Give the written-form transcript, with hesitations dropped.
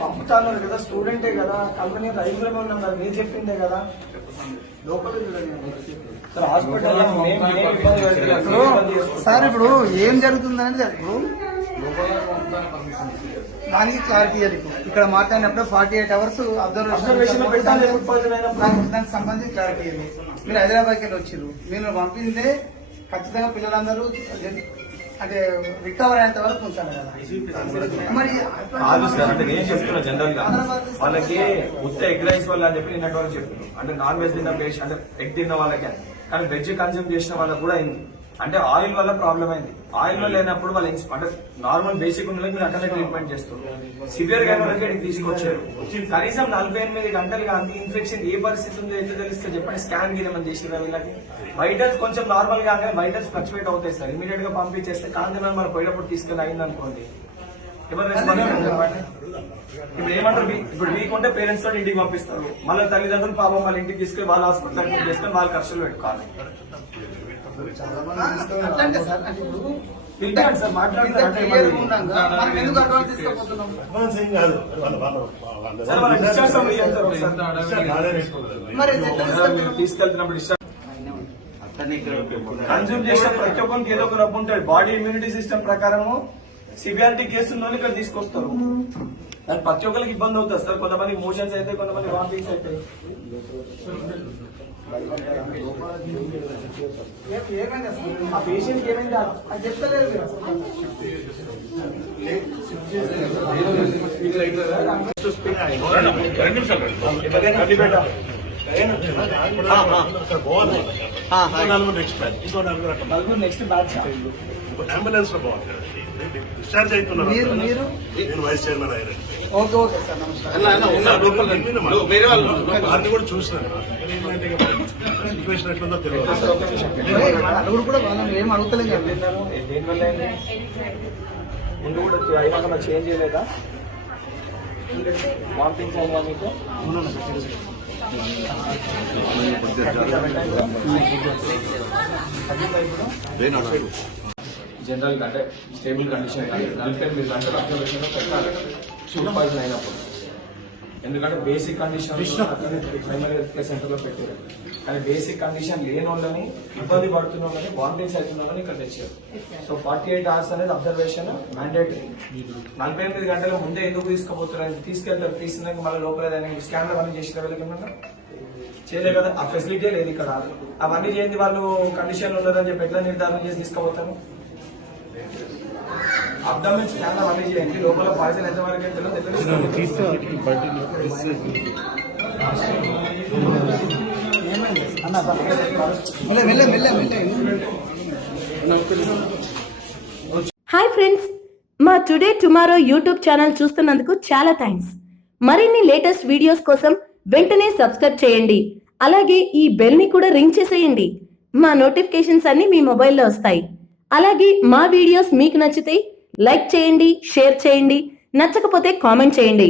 పంపుతాను కదా, స్టూడెంటే కదా, కంపెనీ రైతులమే ఉన్నాం కదా, మీరు చెప్పిందే కదా. సార్ ఇప్పుడు ఏం జరుగుతుంది అనేది ఇప్పుడు దానికి క్లారిటీ అది. ఇక్కడ మాట్లాడినప్పుడు 48 hours అబ్జర్వేషన్ దానికి సంబంధించి క్లారిటీ అది. మీరు హైదరాబాద్కి వెళ్ళి వచ్చారు, మీరు పంపిందే ఖచ్చితంగా పిల్లలందరూ అంటే రికవర్ అయ్యేంత వరకు ఉంచాలి కదా. మరి కాదు సార్, అంటే నేను చెప్తున్నా జనరల్ గా వాళ్ళకి ఉత్త ఎగ్ రైస్ వల్ల అని చెప్పి నిన్నటి వరకు చెప్తున్నాను. అంటే నాన్ వెజ్ తిన్న పేషెంట్ అంటే ఎగ్ తిన్న వాళ్ళకి, కానీ వెజ్ కన్స్యూమ్ చేసిన వాళ్ళకి కూడా అయింది. అంటే ఆయిల్ వల్ల ప్రాబ్లం అయింది. ఆయిల్ లో లేనప్పుడు వాళ్ళు అంటే నార్మల్ బేసిక్ ఉన్న మీరు అక్కడే ట్రీట్మెంట్ చేస్తున్నారు. సివియర్ గా వాళ్ళకి తీసుకొచ్చారు. కనీసం 48 గంటలుగా అంత ఇన్ఫెక్షన్ ఏ పరిస్థితి ఉందో ఎంత తెలిస్తే చెప్పండి. స్కాన్ గిరమని చేసిన వీళ్ళకి వైటల్స్ కొంచెం నార్మల్ గా వైటల్స్ ఫ్లక్చువేట్ అవుతాయి సార్. ఇమీడియట్ గా పంపించేస్తే కాంతిలో మనం పోయేటప్పుడు తీసుకెళ్ళి అయింది అనుకోండి, ఎవరు ఇప్పుడు ఏమంటారు. ఇప్పుడు వీక్ ఉంటే పేరెంట్స్ తోటి ఇంటికి పంపిస్తారు, మళ్ళీ తల్లిదండ్రులు పాపం వాళ్ళ ఇంటికి తీసుకెళ్లి వాళ్ళ హాస్పిటల్ అడ్మిట్ చేసుకొని వాళ్ళ ఖర్చులు పెట్టుకోవాలి. అట్లాంటి సార్ అంటే ఇప్పుడు పిలిపాను సార్, మాట్లాడుతున్నారు. తీసుకెళ్తున్నప్పుడు కన్స్యూమ్ చేసిన ప్రతి ఒక్కరికి ఏదో ఒక నొప్పి ఉంటాడు. బాడీ ఇమ్యూనిటీ సిస్టమ్ ప్రకారము సివియారిటీ కేసు ఉన్న ఇక్కడ తీసుకొస్తారు. దాని ప్రతి ఒక్కరికి ఇబ్బంది అవుతుంది సార్. కొంతమంది మోషన్స్ అయితే, కొంతమంది వామిటింగ్స్ అయితే. ఆ పేషెంట్ ఏమైంది అది చెప్తలేదు. నెక్స్ట్ బ్యాచ్ అంబులెన్స్ లో బాగుంటారు. డిశ్చార్జ్ అవుతున్నారు. నేను వైస్ చైర్మన్ అయ్యాను. కూడా చూసినాను. సిచ్యువేషన్ ఎట్లుందో తెలియదు. కూడా ఏం అడుగుతలేదు. ముందు కూడా అయినాక చేంజ్ చేయలేదా? వామిటింగ్స్ అయినా మీకు జనరల్ అంటే స్టేబుల్ కండిషన్ 48 గంటలు అబ్జర్వేషన్ లో పెట్టాలి ఫుడ్ పాయిజన్ అయినప్పుడు. ఎందుకంటే basic condition primary health care centre లో పెట్టారు, కానీ బేసిక్ కండిషన్ లేని వాళ్ళని, ఇబ్బంది పడుతున్న వాళ్ళని, వామిటింగ్స్ అవుతున్న వాళ్ళని ఇక్కడ తెచ్చారు. సో 48 hours అనేది అబ్జర్వేషన్ మ్యాండేటరీ. 48 గంటల ముందే ఎందుకు తీసుకుపోతున్నారు? తీసుకెళ్తారు, తీసుకున్నాక మళ్ళీ లోపల స్కాన్లు అవన్నీ చేసిన వెళ్ళకుండా చేయలేదు కదా. ఆ ఫెసిలిటీ లేదు ఇక్కడ. అవన్నీ చేయండి వాళ్ళు కండిషన్ ఉండదని చెప్పి ఎట్లా నిర్ధారణ చేసి తీసుకుపోతారు? అబ్డామిన్ స్కాన్ అవన్నీ చేయండి, లోపల పాయిజన్ ఎంత వరకు అయితే హాయ్ ఫ్రెండ్స్, మా టుడే టుమారో యూట్యూబ్ ఛానల్ చూస్తున్నందుకు చాలా థ్యాంక్స్. మరిన్ని లేటెస్ట్ వీడియోస్ కోసం వెంటనే సబ్స్క్రైబ్ చేయండి. అలాగే ఈ బెల్ ని కూడా రింగ్ చేసేయండి. మా నోటిఫికేషన్స్ అన్ని మీ మొబైల్లో వస్తాయి. అలాగే మా వీడియోస్ మీకు నచ్చితే లైక్ చేయండి, షేర్ చేయండి, నచ్చకపోతే కామెంట్ చేయండి.